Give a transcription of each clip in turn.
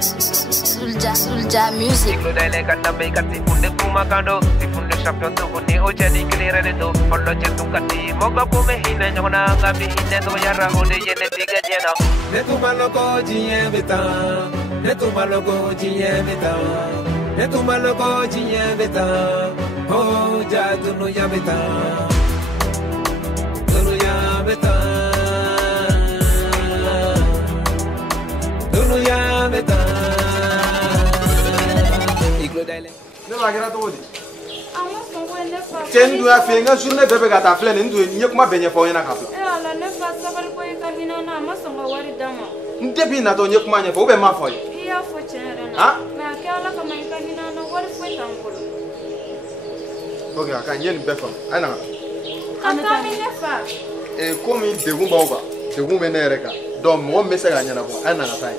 Sulja Music. Ne va gara to di ten du afi nga journée bébé gata flé ne ndu nyek ma benye fo yana kapla ala ne fa sabar ko ka hina na ma songa wari dama ndebi na to nyek ma nya fo be ma fo iya fo chere na ha ma ka ala ka mai ka hina na wari fo tangulo okay aka nyen be fo ana aka mi ne fa e komi de gumba ba de gumbe ne reka do mo me se ga nyana bo ana na tai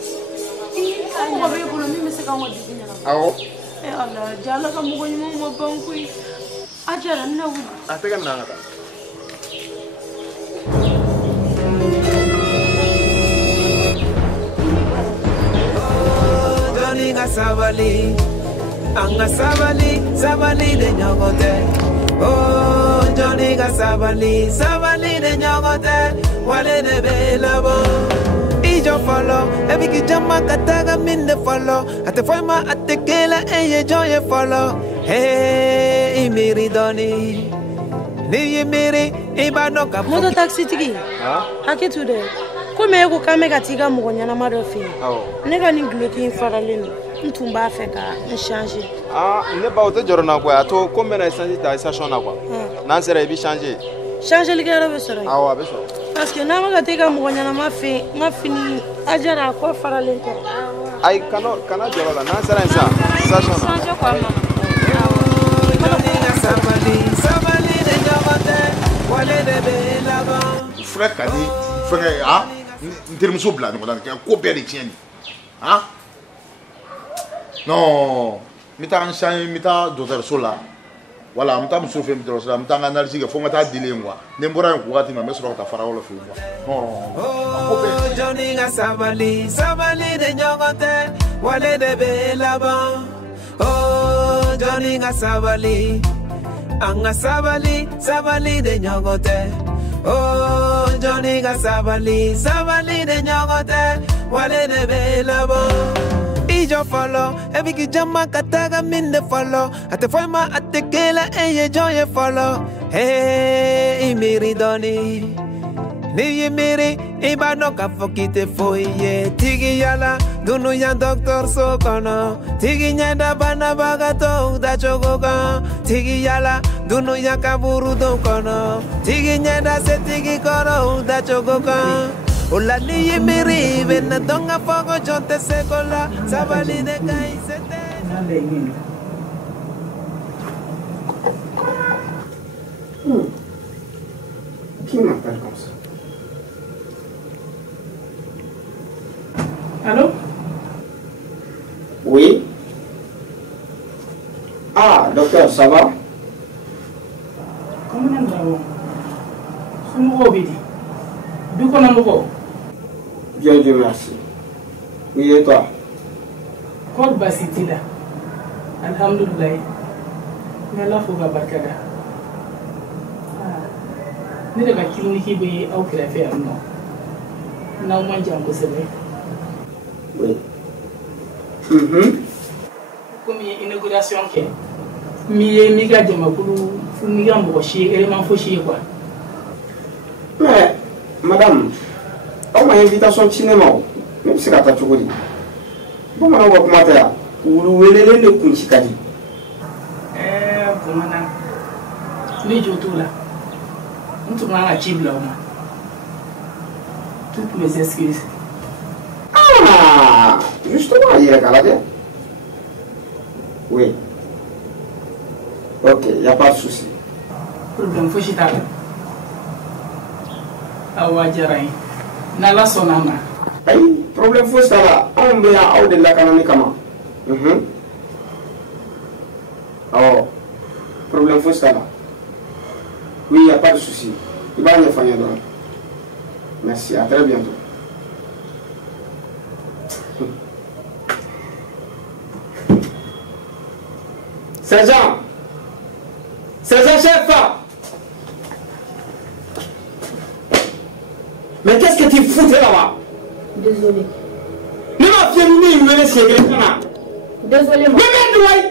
ko be ko mi me se ka ngodi nyana awo Allah jala ka mo goni mo banku ajara na wu atega na ngata Johnny Gasabali anga sabali de nyogote oh Johnny Gasabali de nyogote wale de belabo ijo follow ebi ki jama kataga minde follow ate forma ate kela eye joye follow hey imiri doni ni imiri ibano ka moto taxi tigi ha hakitu de ko me ko kamera tiga mo nyana madofi ne ga ni gloki faraleno ntumba afeka changer ne ba o te joro na kwa to ko me na changer ta station na kwa na sera bi changer le gero be sora awa be so parce que na maga tiga mo nyana mafi ngafini ajara ko faralento ai kana joro la na sera sa station changer kwa mama sabali de nyogote wale de belabo frère kadi frère ah ntirmuso bla no dan ko be de tieni ah non mita ancien mita docteur sola wala mita muso fe docteur sola mita analyse ke fonga ta dilengwa ne mbora ko gati ma mesro ta fara wala fe non ko be Johnny sabali de nyogote wale de belabo oh Johnny sabali anga sabali de nyogote oh Johnny sabali de nyogote wale de belabo ijo follow ebi ki jama kataga minde follow ate forma ate kela eye joye follow hey imiri doni ni imiri ibano ka fokite foye tigi yala dunu ya doctor sokono tigi nyanda bana bagato da chogoga tigi yala dunu ya kaburu dokono tigi nyanda se tigi koro da chogoga ola ni imiri bena donga fogo jonte sekola sabali de kai sete qui m'appelle comme ça? Allô? Oui. Ah, docteur, ça va? Comment on va? Bien, Dieu merci. Oui, et toi? Quoi basiti là? Alhamdulillah. Mais là, faut que barkada. Ni daga clinique be au kila fe amno. Na o manja ko sebe. Oui. Comme inauguration ke. Mi ga jama kulu mi ga mbo shi élément fo shi quoi. Mais madame, on m'a invitation au cinéma. Même si la tâche est bon, on va commenter là. Ou le kunchi kadi. Comment na? Ni joto là. On tourne à la cible là. Toutes mes excuses. Ah, justement, il est canadien. Oui. Ok, il n'y a pas de souci. Problème, faut que je t'aille. Awajarai. Nala sonama. Aïe, problème faut ça là. On met à de la canonique comment? Oh, problème faut ça là. Oui, il n'y a pas de souci. Il va y avoir un don. Merci, à très bientôt. Sergent! Sergent-chef! Mais qu'est-ce que tu foutais là-bas? Désolé. Ne m'a fait une minute, c'est quelqu'un. Désolé, moi. Mais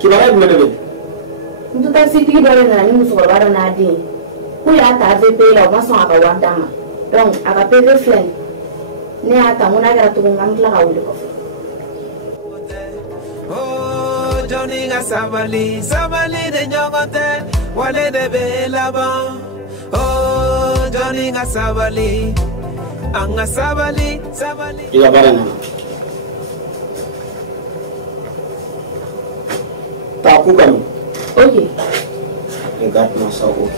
qui va être mené? Tout à fait, tu dois aller nous voir un adé. Où y a ta VP là, on va s'en avoir dama. Donc, à la PV flemme. Né à ta mon agra tout le monde là où le coffre. Oh, Johnny Sabali, Sabali de Nyogote, Wale de Belaban. Oh, Johnny Sabali, Anga Sabali, Sabali. Il y a barana. T'as coupé? Ok. Regarde-moi ça, ok.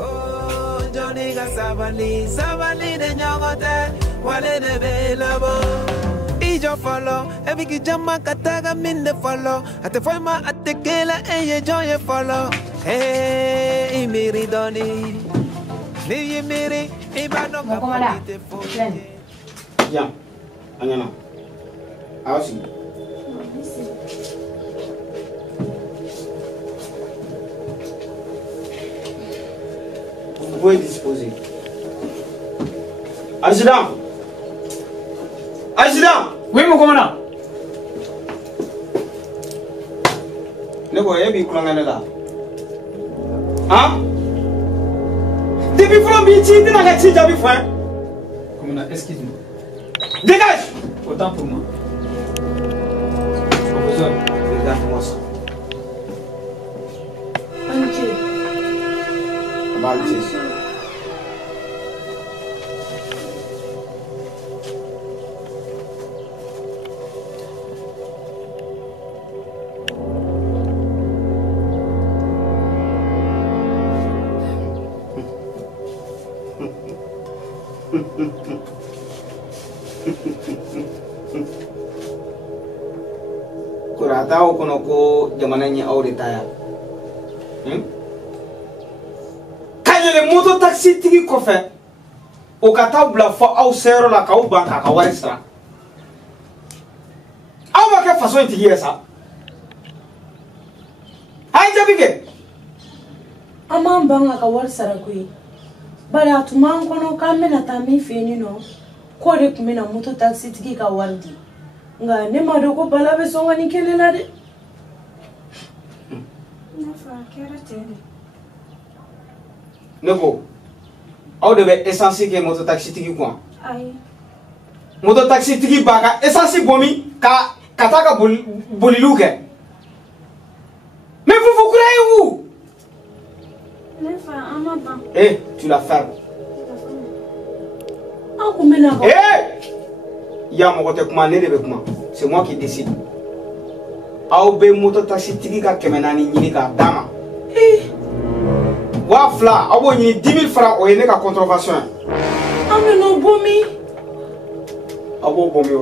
Oh, Johnny Sabali, Sabali de Nyogote, Wale de Belaban. Ijo follow, every kijama kataga minde follow. Ate forma ate kela eye joye follow. Hey, imiri doni, ni imiri ibano kapite follow. Bien, Anyana. Ah aussi. Vous pouvez disposer. Adjudant! Adjudant! Oui, mon commandant. Ne voyez pas comment là. Hein? Depuis que tu as dit, Commandant, excuse-moi. dégage! Autant pour moi. Professeur. Regarde-moi ça. Kurata o kono ko jamana ni awre taya. Kanyele moto taxi tigi kofe. O kata bla fo aw sero la ka u banka ka wari sara. Aw ba ke façon tigi esa. Ay jabike. Amam banga ka wari sara kuyi. Bara tuma kono kamena tami feni no. Ko de kumena moto taxi tigi ka wari di. Nga ne ma do ko bala be songa ni kelela de. Na fa kera tele. Neko. Aw de be essence ke moto taxi tigi kwa. Ai. Moto taxi tigi baga essence bomi ka kataka boliluke. Mais vous croyez-vous? Ne fa amaba. Eh, tu la fermes. An kumena ko. Eh! C'est moi qui décide. Aube moto taxi tigi ka kemenani nyini ka dama. Wa fla, abo nyini 10 000 francs o yene ka contravention. Ameno bomi. Abo bomi.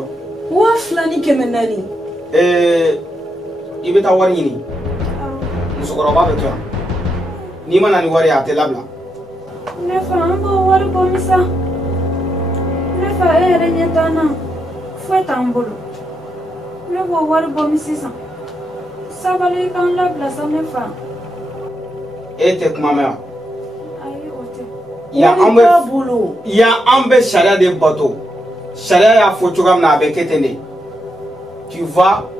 Wa fla ni kemenani. Ibeta wari nyini. Musokoroba beto. Ni mana ni wari ate labla. Ne fa ambo wari bomi sa. Ne fa ere nyetana. Foi tambolo. Le voir bomi 600. Ça va les quand la place à mes femmes. Et t'es ma mère. Aïe, ote. Il y a un peu charia de bateau. Charia ya photogramme na avec etene. Tu vas,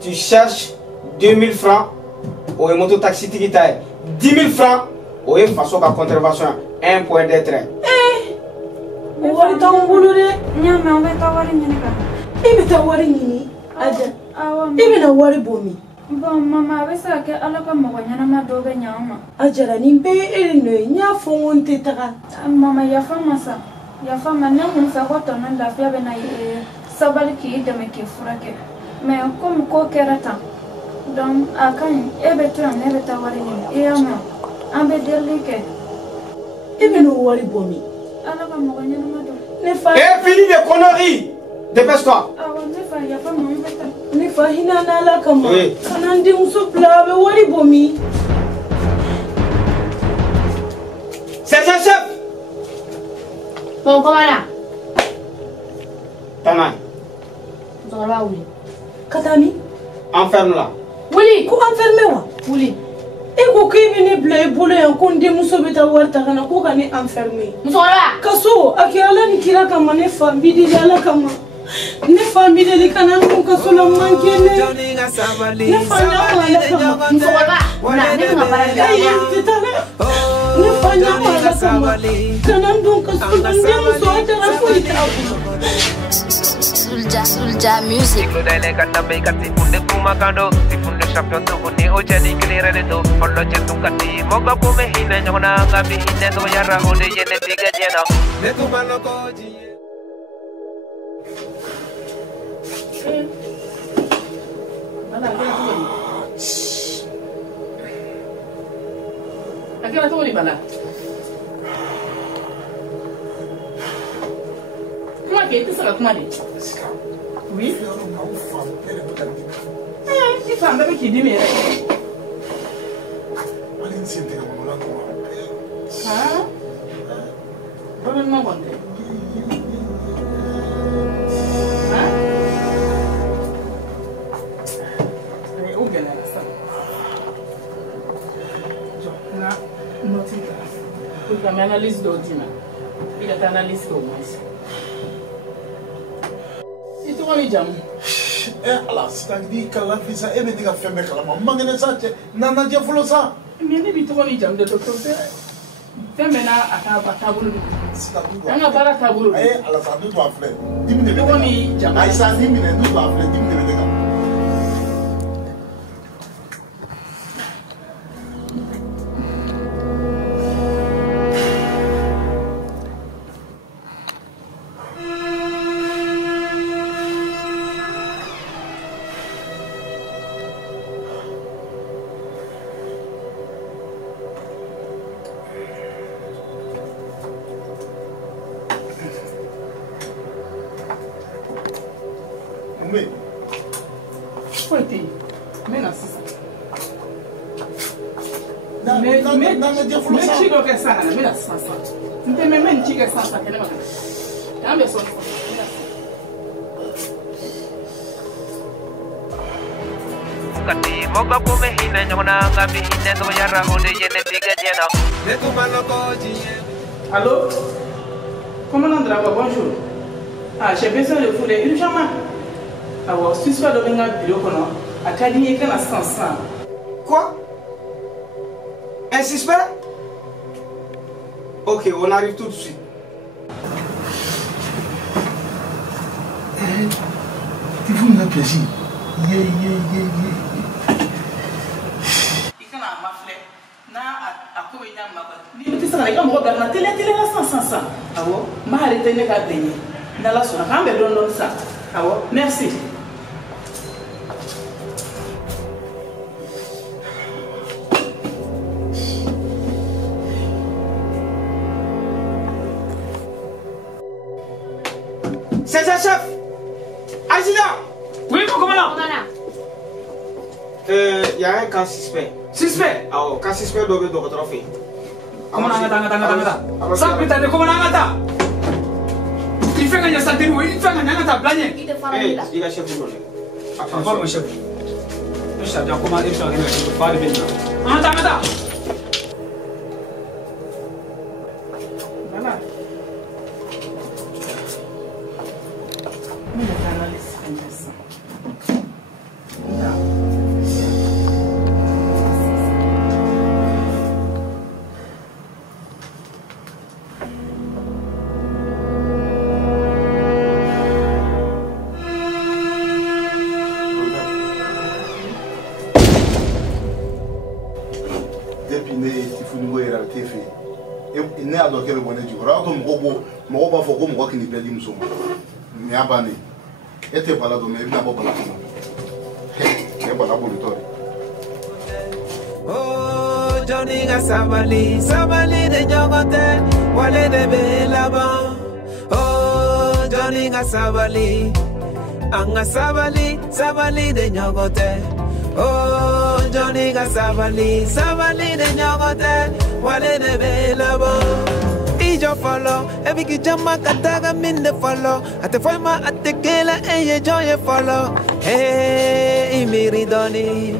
tu cherches 2000 francs au moto taxi tikitae. 10 000 francs au façon de contravention. Un point de train. Wari tambolo de. Nyame on va tawari nyika. Ibe tawari nyini. Aja. Ibe na wari bomi. Bon mama besa ke alaka mogonyana madobe nyama. Ajara ni be erino nya fonte taka. Mama ya fama sa. Ya fama na mun fa ko tonon la fia bena sabali ki de me ke furake. Mais comme ko kerata. Donc akan ebe tu an ebe tawari nyini. E ama. Ambe delike. Ibe no wari bomi. Alaka mogonyana madobe. Ne fa. Eh, fini de conneries. Dépêche-toi. Ne fa hina na la kama. Kana ndi musopla be wari bomi. C'est un chef. Bon, comment là? Tana. Dans la oui. Katami? Enferme-la. Oui, quoi enfermer? Oui. Et quoi qui vient blé boulé en condé musobeta warta kana ko kane enfermer. Musola. Kaso akiala ni kila kama ne famille ala kama. Ne famille de kana ko kaso la manke ne. Ne fanya wala kama. Musola. Na ne ngapara gaya. Ne fanya wala kama. Kana ndo kaso ndia musola tara ko ita. Sulja music. Dele kanambe kati funde kumakando, si funde champion to kuni ojani clear de do. Follow chetu kati moga kume hina nyona ngabi hina to yara ode yene biga jena. Ne tu mano koji. Akira tu ni bala. Comment que tu sais comment dire? Oui. Il faut même qu'il dit mais. Ah. Bonne non bonne. Ah. Mais où gagne ça? Na notice. Pour que m'analyse d'ordina. Il a analyse comme ça. Ala stagdi kala visa ebe diga fembe kala mangene sache nana je fulo sa mene bi to ni jam de docteur fembe na ata tabulu anga bara tabulu ala sa du to afle dimine be to ni jam ai sa dimine du to afle dimine be diga moga kume hina nyona ngabi hina to yara ode yene biga jena. Ne tu mano koji. Allô? Commandant de la voie, bonjour. Ah, j'ai besoin de vous urgemment. Alors, si tu as donné un bureau, à Kadini, qu'un instant. Quoi? Un suspect? Ok, on arrive tout de suite. Tu fous une plaisir. Merci. C'est un chef. Adjudant. Oui, mon commandant. Il y a un cas suspect. Suspect? Ah, cas suspect doit être retrouvé. Commandant, attends. Ça putain de commandant, attends. Il fait gagner sa dénou, il fait gagner ta blague. Il a chef du projet. Attends, mon chef. Je sais bien comment il fait gagner pas de bénin. Attends. Voilà. ne a dɔ kɛ bɛ bɔ ne jukɔrɔ a to mɔgɔw b'a fɔ ko mɔgɔ kini bɛɛ di muso ma nin y'a bannen e tɛ bala dɔn mɛ i bɛna bɔ bala kɔnɔ ne bala bolitɔ ye. Oh, Johnny ga sabali de ɲɔgɔn tɛ wale de bɛ laban. Oh, Johnny ga sabali an ka sabali de ɲɔgɔn tɛ. Oh, Johnny ga sabali de ɲɔgɔn tɛ wale de bɛ laban. jo follow. Every ki jama kataga min de follow. Ate foi ma ate kela eye jo ye follow. Hey, imiri doni.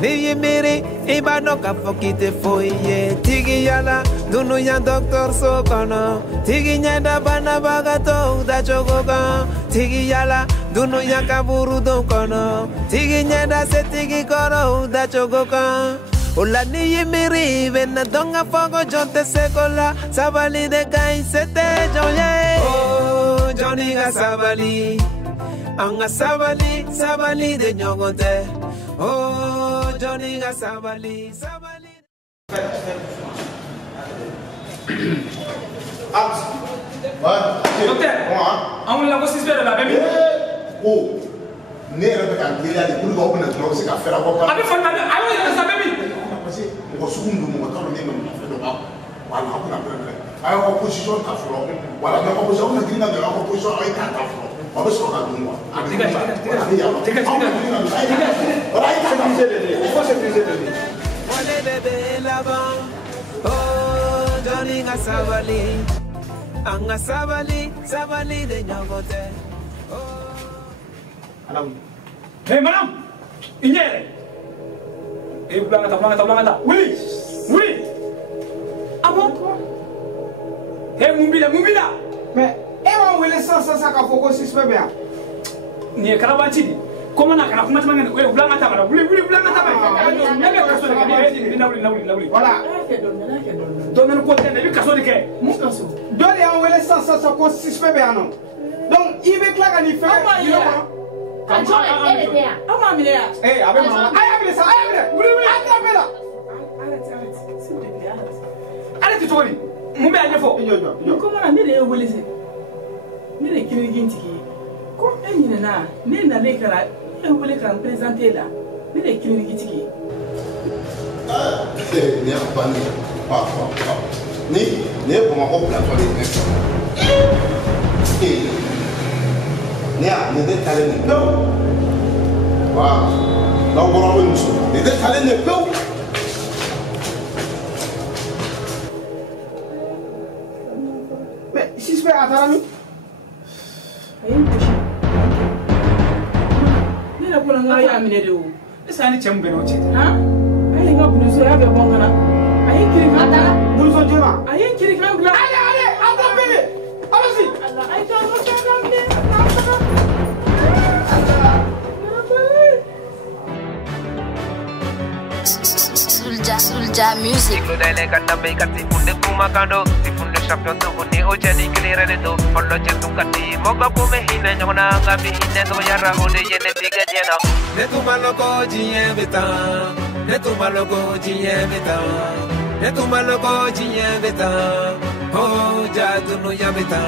Ni imiri iba no ka fokite foi ye. Tigi yala dunu ya doctor so kono. Tigi nyanda bana bagato da chogoga. Tigi yala dunu ya kaburu do kono. Tigi nyanda se tigi kono da chogoga. Ola ni yimiri vena donga fogo jonte sekola sabali de kai sete joye. Oh Johnny ga sabali anga sabali sabali de nyogote. Oh Johnny ga sabali sabali. Docteur, on l'a aussi fait de la même. Oh, ne yɛrɛ bɛ ka gɛlɛya de pour que aw bɛna dɔrɔn aw bɛ se ka fɛɛrɛ bɔ baara. A bɛ fɔ tan, a y'o yɛrɛ sa bɛɛ min. Parce que mɔgɔ sugu min don mɔgɔ t'a dɔn ne bɛ mun fɛ dɔn wala aw bɛna bɛrɛ a y'aw ka position ta fɔlɔ wala mɛ aw ka position aw bɛna girin ka don aw ka position aw ye k'a ta fɔlɔ aw bɛ sɔrɔ ka don wa. A bɛ yan aw bɛ girin ka don a ye k'a ta wala a ye k'a ta. Il faut sécuriser le lit. Wale bebe laban, oh Johnny ga sabali, anga sabali sabali de nyogote. Hey madame, inyere. Eh blangata. Oui. Ah bon? Hey Mumbila. Mais on veut ça ka foko suspect bien. Ni karabatini. Comment na kana kuma tamanga we blangata mara. Oui blangata mara. Ne be kaso de ni voilà. Donne ko tene bi kaso de ke. Mu kaso. Dole on veut ça ko suspect bien non. Donc il veut claquer ni faire. Eh, avec maman. Allez, oui, attrapez-la. Arrête, tu vois. Mon père, il faut. Comment on a dit les Wallisiens? Mais les Kiriginti, comme elle n'est là, mais n'a les cara, elle voulait qu'on présente là. Mais les Kiriginti. Ah, c'est bien pas ni. Pas. Ni pour ma propre plateau les Nia, ne détalez ne peu. Voilà. Là, on va avoir une chose. Ne détalez ne peu. Mais si je fais à Tarami, il a pour un gars à mener de haut. C'est un tchèque benoît. Hein? Elle est en plus de la bon gars. Aïe, qui est là? nous sommes demain. Aïe, qui est là? Allez, attrapez-les. Allons-y. Aïe, Sulja music. Ciclo delle cantambe catti funde kumakando si funde champion to kuni ojani clear de do pollo chetu katti moga come hine nyona ngabi hine to yara ode yene biga jena ne tu maloko jiye beta ne tu maloko jiye beta ne tu maloko jiye beta oh ja tu no ya beta